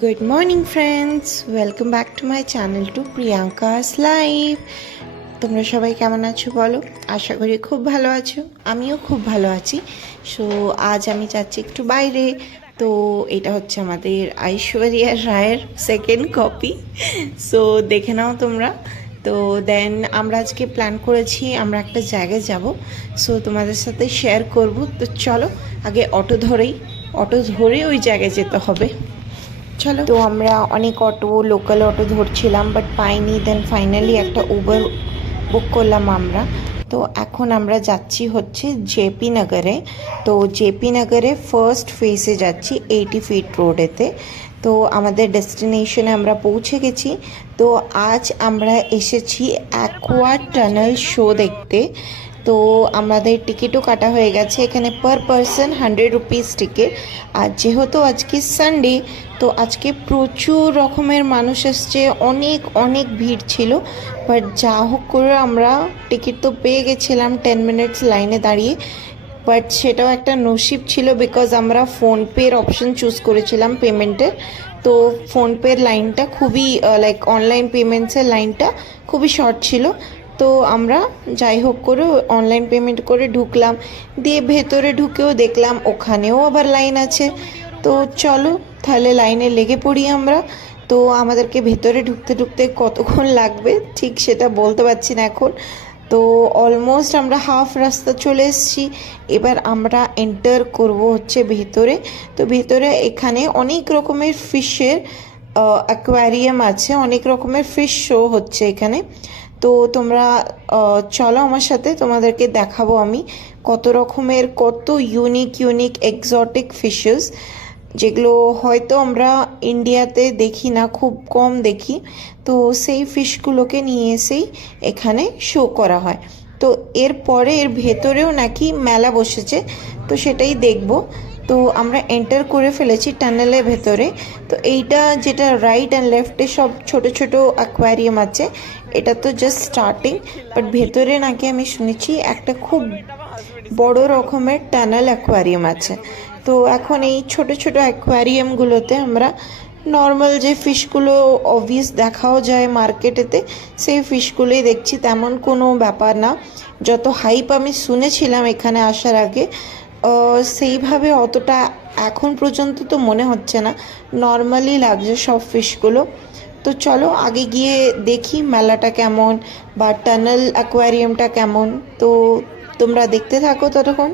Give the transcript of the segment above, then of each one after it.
Good morning friends, welcome back to my channel to Priyanka's live. তোমরা সবাই কেমন আছো বলো? আশা করি খুব ভালো আছো, আমিও খুব ভালো আছি। সো আজ আমি যাচ্ছি একটু বাইরে। তো এটা হচ্ছে আমাদের ঐশ্বরিয়া রায়ের সেকেন্ড কপি। সো দেখে নাও তোমরা। তো দেন আমরা আজকে প্ল্যান করেছি আমরা একটা জায়গায় যাব। সো তোমাদের সাথে শেয়ার করব। তো চলো আগে অটো ধরে ওই জায়গায় যেতে হবে। চলো। তো আমরা অনেক লোকাল অটো ধরছিলাম, বাট পাইনি। দেন ফাইনালি একটা উবার বুক করলাম আমরা। তো এখন আমরা যাচ্ছি হচ্ছে জেপি নগরে। তো জেপি নগরে ফার্স্ট ফেসে যাচ্ছি 80 ফিট রোডেতে। তো আমাদের ডেস্টিনেশনে আমরা পৌঁছে গেছি। তো আজ আমরা এসেছি অ্যাকোয়া টানেল শো দেখতে। তো আমাদের টিকিটও কাটা হয়ে গেছে। এখানে পার পারসন 100 রুপিস টিকিট। আর যেহেতু আজকে সানডে, তো আজকে প্রচুর রকমের মানুষ এসছে, অনেক অনেক ভিড় ছিল। বাট যা হোক করে আমরা টিকিট তো পেয়ে গেছিলাম 10 মিনিটস লাইনে দাঁড়িয়ে। বাট সেটাও একটা নসিব ছিল, বিকজ আমরা ফোনপের অপশন চুজ করেছিলাম পেমেন্টের। তো ফোনপের লাইনটা খুবই লাইক অনলাইন পেমেন্টসের লাইনটা খুবই শর্ট ছিল। তো আমরা যাই হোক করে অনলাইন পেমেন্ট করে ঢুকলাম। দিয়ে ভেতরে ঢুকেও দেখলাম ওখানেও আবার লাইন আছে। তো চলো তাহলে লাইনে লেগে পড়ি আমরা। তো আমাদেরকে ভেতরে ঢুকতে ঢুকতে কতক্ষণ লাগবে ঠিক সেটা বলতে পারছি না এখন। তো অলমোস্ট আমরা হাফ রাস্তা চলে এসেছি। এবার আমরা এন্টার করব হচ্ছে ভেতরে। তো ভেতরে এখানে অনেক রকমের ফিশের অ্যাকোয়ারিয়াম আছে, অনেক রকমের ফিশ শো হচ্ছে এখানে। তো তোমরা চলো আমার সাথে, তোমাদেরকে দেখাবো আমি কত রকমের, কত ইউনিক এক্সোটিক ফিশেস, যেগুলো হয়তো আমরা ইন্ডিয়াতে দেখি না, খুব কম দেখি। তো সেই ফিশগুলোকে নিয়ে এসেই এখানে শো করা হয়। তো এরপরে এর ভেতরেও নাকি মেলা বসেছে, তো সেটাই দেখব। তো আমরা এন্টার করে ফেলেছি টানেলের ভেতরে। তো এইটা যেটা রাইট অ্যান্ড লেফটে সব ছোট ছোট অ্যাকোয়ারিয়াম আছে, এটা তো জাস্ট স্টার্টিং। বাট ভেতরে নাকি আমি শুনেছি একটা খুব বড় রকমের টানেল অ্যাকোয়ারিয়াম আছে। তো এখন এই ছোট ছোট অ্যাকোয়ারিয়ামগুলোতে আমরা নর্মাল যে ফিশগুলো অবভিয়াস দেখাও যায় মার্কেটেতে, সেই ফিশগুলোই দেখছি। তেমন কোনো ব্যাপার না, যত হাইপ আমি শুনেছিলাম এখানে আসার আগে সেইভাবে অতটা এখন পর্যন্ত তো মনে হচ্ছে না, নর্মালি লাগছে সব ফিশগুলো। তো চলো আগে গিয়ে দেখি মেলাটা কেমন বা টানেল অ্যাকোয়ারিয়ামটা কেমন। তো তোমরা দেখতে থাকো ততক্ষণ।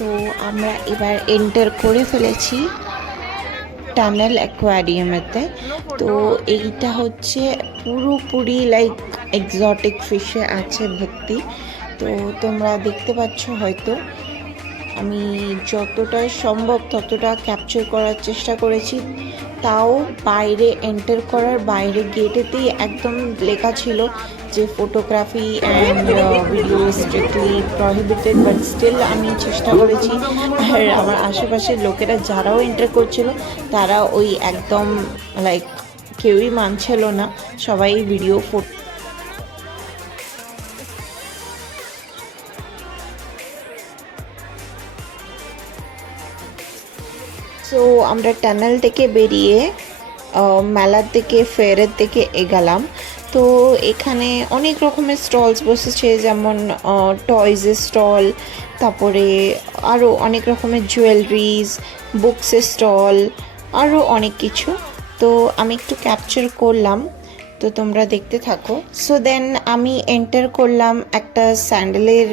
তো আমরা এবার এন্টার করে ফেলেছি টানেল অ্যাকোয়ারিয়ামেতে। তো এইটা হচ্ছে পুরোপুরি লাইক এক্সোটিক ফিশে আছে ভর্তি। তো তোমরা দেখতে পাচ্ছ হয়তো, আমি যতটা সম্ভব ততটা ক্যাপচার করার চেষ্টা করেছি। তাও বাইরে এন্টার করার বাইরে গেটেতেই একদম লেখা ছিল যে photography and video strictly prohibited, but still আমি চেষ্টা করেছি। আর আমার আশেপাশের লোকেরা যারাও এন্টার করছিল তারা ওই একদম লাইক কেউই মানছিল না, সবাই ভিডিও ফটো। সো আমরা টানেল থেকে বেরিয়ে মেলার দিকে, ফেয়ারের দিকে এগালাম। তো এখানে অনেক রকমের স্টলস বসেছে, যেমন টয়সের স্টল, তারপরে আরও অনেক রকমের জুয়েলারিজ, বুকসের স্টল, আরও অনেক কিছু। তো আমি একটু ক্যাপচার করলাম, তো তোমরা দেখতে থাকো। সো দেন আমি এন্টার করলাম একটা স্যান্ডেলের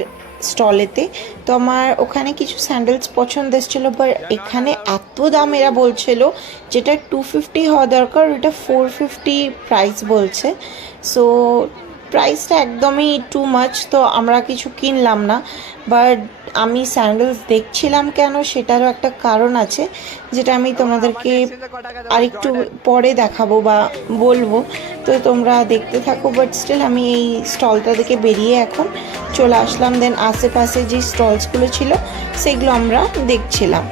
স্টলেতে। তো আমার ওখানে কিছু স্যান্ডেলস পছন্দ এসেছিলো, বাট এখানে এত দাম এরা বলছিল, যেটা 250 হওয়া দরকার ওটা 450 প্রাইস বলছে। সো প্রাইসটা একদমই টু মাচ, তো আমরা কিছু কিনলাম না। বাট আমি স্যান্ডেলস দেখছিলাম কেন, সেটারও একটা কারণ আছে, যেটা আমি তোমাদেরকে আরেকটু পরে দেখাবো বা বলবো, তো তোমরা দেখতে থাকো। বাট স্টিল আমি এই স্টলটা থেকে বেরিয়ে এখন চলে আসলাম। দেন আশেপাশে যে স্টলসগুলো ছিল সেগুলো আমরা দেখছিলাম।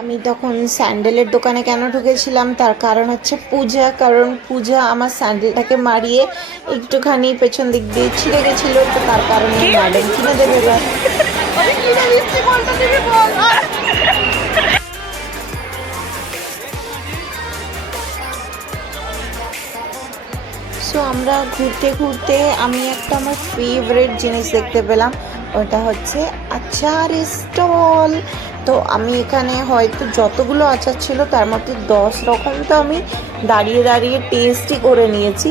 আমি তখন স্যান্ডেলের দোকানে কেন ঢুকেছিলাম, তার কারণ হচ্ছে পূজা। কারণ পূজা আমার স্যান্ডেলটাকে মারিয়ে একটুখানি পেছন দিক দিয়ে ছিঁড়ে গেছিলো, তো তার কারণে ম্যাডাম কিনে দেবে এবার। সো আমরা ঘুরতে ঘুরতে আমি একটা আমার ফেভারিট জিনিস দেখতে পেলাম, ওটা হচ্ছে আচারের স্টল। তো আমি এখানে হয়তো যতগুলো আচার ছিল তার মধ্যে 10 রকম তো আমি দাঁড়িয়ে দাঁড়িয়ে টেস্টই করে নিয়েছি।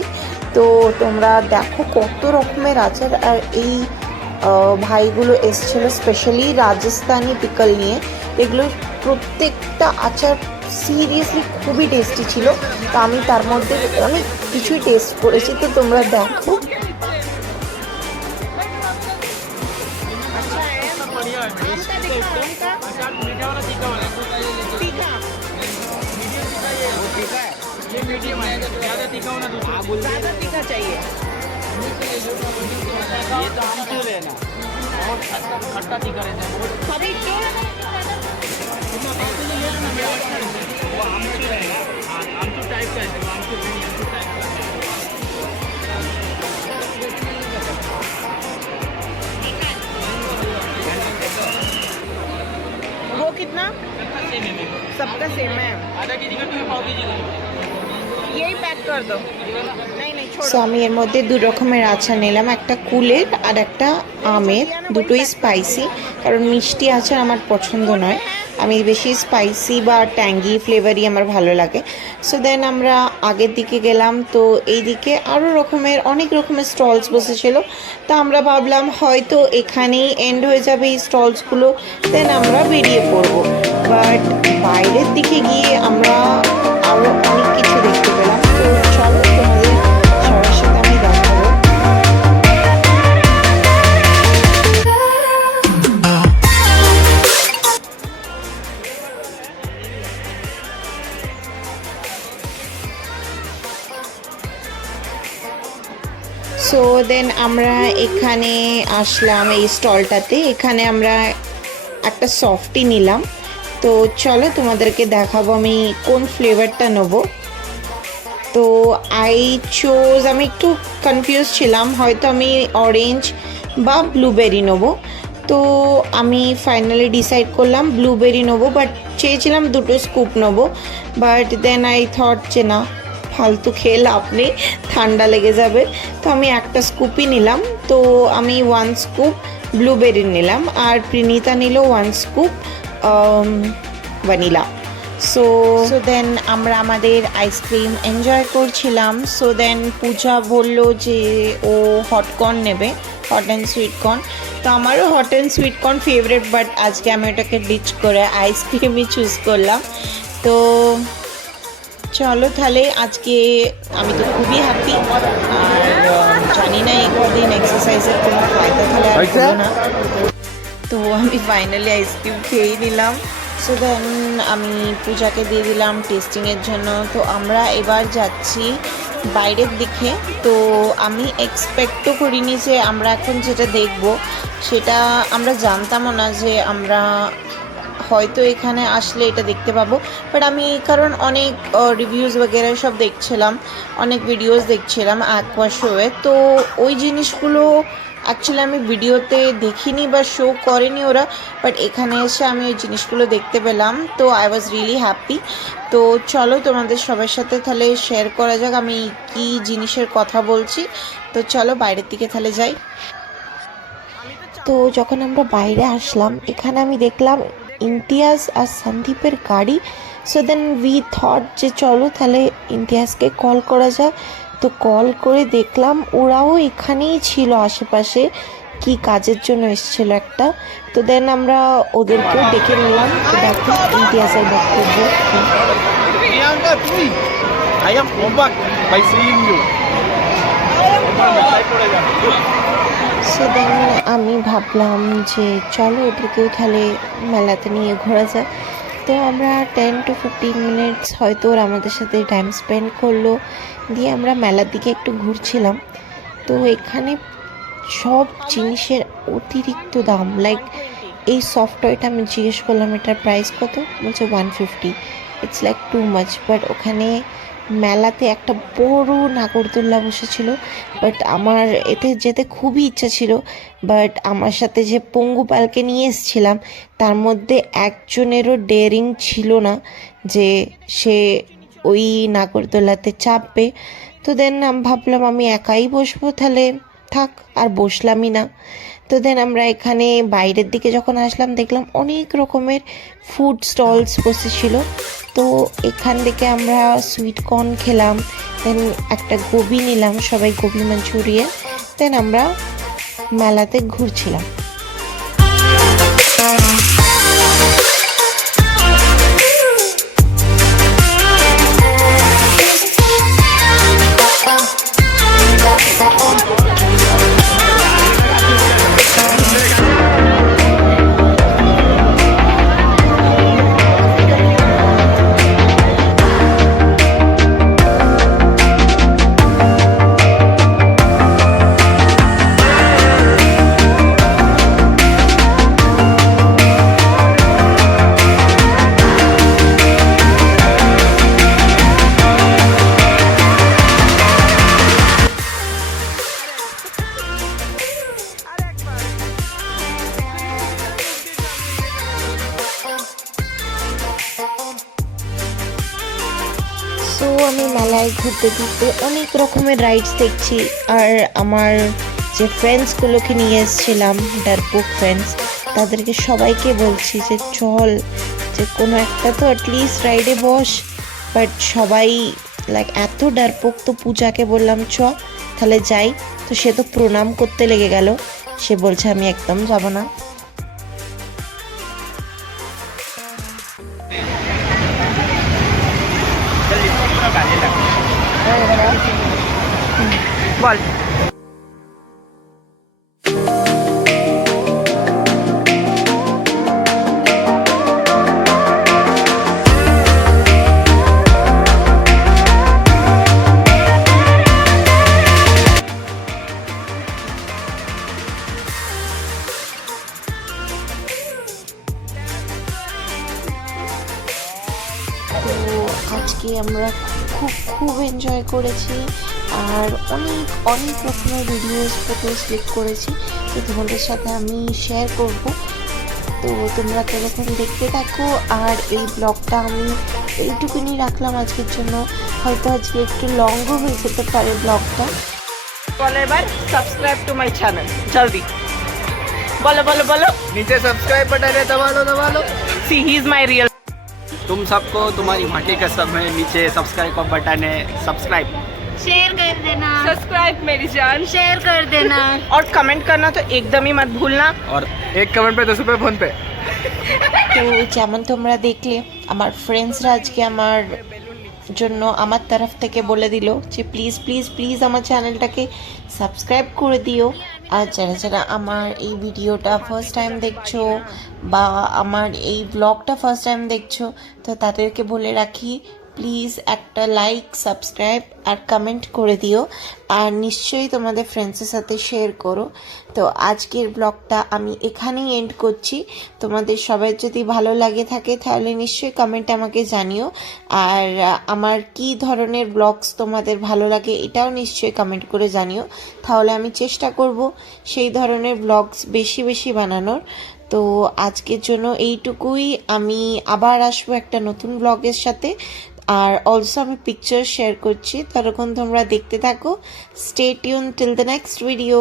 তো তোমরা দেখো কত রকমের আচার। আর এই ভাইগুলো এসেছিলো স্পেশালি রাজস্থানি পিকল নিয়ে। এগুলো প্রত্যেকটা আচার সিরিয়াসলি খুবই টেস্টি ছিল। তো আমি তার মধ্যে অনেক কিছুই টেস্ট করেছি, তো তোমরা দেখো। खट्टा तीखा रहता है वो आमचूर रहेगा, आमचूर टाइप का है, आमचूर नहीं आमचूर टाइप का है। वो कितना? सेम है सबका सेम है। आधा केजी का तुम्हें पाव केजी का यही पैक कर दो। नहीं नहीं সো छोड़ो। আমি এর মধ্যে 2 রকমের আচার নিলাম, একটা কুলের আর একটা আমের। দুটোই স্পাইসি, কারণ মিষ্টি আচার আমার পছন্দ নয়, আমি বেশি স্পাইসি বা ট্যাঙ্গি ফ্লেভারই আমার ভালো লাগে। সো দেন আমরা আগের দিকে গেলাম, তো এই দিকে আরও অনেক রকমের স্টলস বসেছিল। তা আমরা ভাবলাম হয়তো এখানেই এন্ড হয়ে যাবে এই স্টলসগুলো, দেন আমরা বেরিয়ে পড়বো। বাট বাইরের দিকে গিয়ে আমরা আরও অনেক কিছু দেখতে পেলাম। তো চলো তোমাদের সবার সাথে আমি দেখাবো। সো দেন আমরা এখানে আসলাম এই স্টলটাতে। এখানে আমরা একটা সফটি নিলাম, তো চলো তোমাদেরকে দেখাবো আমি কোন ফ্লেভারটা নেবো। তো আমি একটু কনফিউজ ছিলাম, হয়তো আমি অরেঞ্জ বা ব্লুবেরি নেবো। তো আমি ফাইনালি ডিসাইড করলাম ব্লুবেরি নেবো, বাট চেয়েছিলাম 2টো স্কুপ নেবো। বাট দেন আই থট যে না, ফালতু খেয়ে লাভ নেই, ঠান্ডা লেগে যাবে। তো আমি একটা স্কুপই নিলাম। তো আমি 1 স্কুপ ব্লুবেরি নিলাম, আর প্রিনিতা নিল 1 স্কুপ ভ্যানিলা। সো দেন আমরা আমাদের আইসক্রিম এনজয় করছিলাম। সো দেন পূজা বলল যে ও হটকর্ন নেবে, হট অ্যান্ড সুইট কর্ন। তো আমারও hot and sweet corn favourite, but আজকে আমি ওটাকে ডিচ করে আইসক্রিমই চুজ করলাম। তো চলো তাহলে, আজকে আমি তো খুবই হ্যাপি। আর জানি না এই কদিন এক্সারসাইজের কোনো ফায়দা তাহলে আর হলো না। তো আমি ফাইনালি আইসক্রিম খেয়েই নিলাম। সো দেন আমি পূজাকে দিয়ে দিলাম টেস্টিংয়ের জন্য। তো আমরা এবার যাচ্ছি বাইরের দিকে। তো আমি এক্সপেক্টও করিনি যে আমরা এখন যেটা দেখব সেটা আমরা জানতামও না যে আমরা হয়তো এখানে আসলে এটা দেখতে পাবো। বাট আমি কারণ অনেক রিভিউজ বগেরা সব দেখছিলাম, অনেক ভিডিওস দেখছিলাম অ্যাকোয়া শোয়ে, তো ওই জিনিসগুলো অ্যাকচুয়ালি আমি ভিডিওতে দেখিনি বা শো করেনি ওরা। বাট এখানে এসে আমি ওই জিনিসগুলো দেখতে পেলাম, তো আই ওয়াজ রিয়েলি হ্যাপি। তো চলো তোমাদের সবার সাথে তাহলে শেয়ার করা যাক আমি কি জিনিসের কথা বলছি। তো চলো বাইরের দিকে তাহলে যাই। তো যখন আমরা বাইরে আসলাম, এখানে আমি দেখলাম ইমতিয়াজ আর সন্দীপের গাড়ি। সো দেন উই থট যে চলো তাহলে ইমতিয়াজকে কল করা যাক। তো কল করে দেখলাম ওরাও এখানেই ছিল আশেপাশে, কি কাজের জন্য এসেছিল একটা। তো দেন আমরা ওদেরকেও ডেকে নিলাম। তো দেখো ইমতিয়াজের বক্তব্য। Priyanka, তুই? I am overwhelmed by seeing you. So then আমি ভাবলাম যে চলো ওদেরকেও তাহলে মেলাতে নিয়ে ঘোরা যাক। তো আমরা 10 to 15 মিনিটস হয়তো ওরা আমাদের সাথে টাইম স্পেন্ড করলো, দিয়ে আমরা মেলার দিকে একটু ঘুরছিলাম। তো এখানে সব জিনিসের অতিরিক্ত দাম, লাইক এই সফট টয়টা আমি জিজ্ঞেস করলাম এটার প্রাইস কত, বলছে 150। It's like too much. But ওখানে মেলাতে একটা বড় নাগরদোল্লা বসেছিল, বাট আমার এতে যেতে খুবই ইচ্ছা ছিল। বাট আমার সাথে যে পঙ্গুপালকে নিয়ে এসেছিলাম তার মধ্যে একজনেরও ডেয়ারিং ছিল না যে সে ওই নাগরদোল্লাতে চাপবে। তো দেন আমি ভাবলাম আমি একাই বসবো, তাহলে থাক, আর বসলামই না। তো দেন আমরা এখানে বাইরের দিকে যখন আসলাম দেখলাম অনেক রকমের ফুড স্টলস বসেছিল। তো এখান থেকে আমরা সুইট কর্ন খেলাম, দেন একটা গোবি নিলাম, সবাই গোবি মাঞ্চুরিয়ান। দেন আমরা মেলাতে ঘুরছিলাম। সো আমি মেলায় ঘুরতে ঘুরতে অনেক রকমের রাইডস দেখছি, আর আমার যে ফ্রেন্ডসগুলোকে নিয়ে এসেছিলাম, ডারপোক ফ্রেন্ডস, তাদেরকে সবাইকে বলছি যে চল, যে কোনো একটা তো অ্যাটলিস্ট রাইডে বস। বাট সবাই লাইক এত ডারপোক, তো পূজাকে বললাম চ তাহলে যাই। তো সে তো প্রণাম করতে লেগে গেল, সে বলছে আমি একদম যাব না। বল। তো আজকে আমরা খুব খুব এনজয় করেছি, আর অনেক অনেক রকমের ভিডিওস ফটোস ক্লিক করেছি, তো তোমাদের সাথে আমি শেয়ার করব। তো তোমরা কীরকম দেখতে থাকো। আর এই ব্লগটা আমি এইটুকুনি রাখলাম আজকের জন্য, হয়তো আজকে একটু লংও হয়ে যেতে পারে ব্লগটা। বলো এবার সাবস্ক্রাইব টু মাই চ্যানেল, জলদি বলো বলো বলো। नीचे सब्सक्राइब बटन है, दबा लो। सी ही इज माई रियल। तुम सबको तुम्हारी माँ की कसम है, नीचे सब्सक्राइब का बटन है, सब्सक्राइब। शेयर कर देना, सब्सक्राइब मेरी जान, शेयर कर देना और कमेंट करना तो एकदम ही मत भूलना। और एक कमेंट पे 10 रुपये फोन पे। তো যেমন তোমরা দেখলে আমার ফ্রেন্ডসরা আজকে আমার জন্য আমার তরফ থেকে বলে দিল যে প্লিজ প্লিজ প্লিজ আমার চ্যানেলটাকে সাবস্ক্রাইব করে দিও। আর যারা যারা আমার এই ভিডিওটা ফার্স্ট টাইম দেখছো বা আমার এই ব্লগটা ফার্স্ট টাইম দেখছো, তো তাদেরকে বলে রাখি প্লিজ একটা লাইক, সাবস্ক্রাইব আর কমেন্ট করে দিও, আর নিশ্চয়ই তোমাদের ফ্রেন্ডসের সাথে শেয়ার করো। তো আজকের ব্লগটা আমি এখানেই এন্ড করছি। তোমাদের সবাই যদি ভালো লাগে থাকে তাহলে নিশ্চয়ই কমেন্টে আমাকে জানিও, আর আমার কি ধরনের ব্লগস তোমাদের ভালো লাগে এটাও নিশ্চয়ই কমেন্ট করে জানিও, তাহলে আমি চেষ্টা করব সেই ধরনের ব্লগস বেশি বেশি বানানোর। তো আজকের জন্য এইটুকুই, আমি আবার আসবো একটা নতুন ব্লগের সাথে, আর অলসো আমি পিকচার শেয়ার করছি, ততক্ষণ তোমরা দেখতে থাকো। Stay tune till the next video.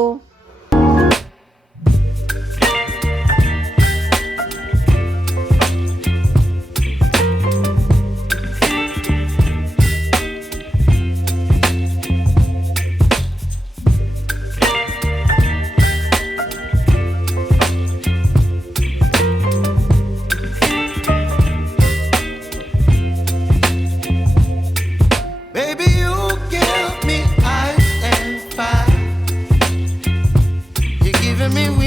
me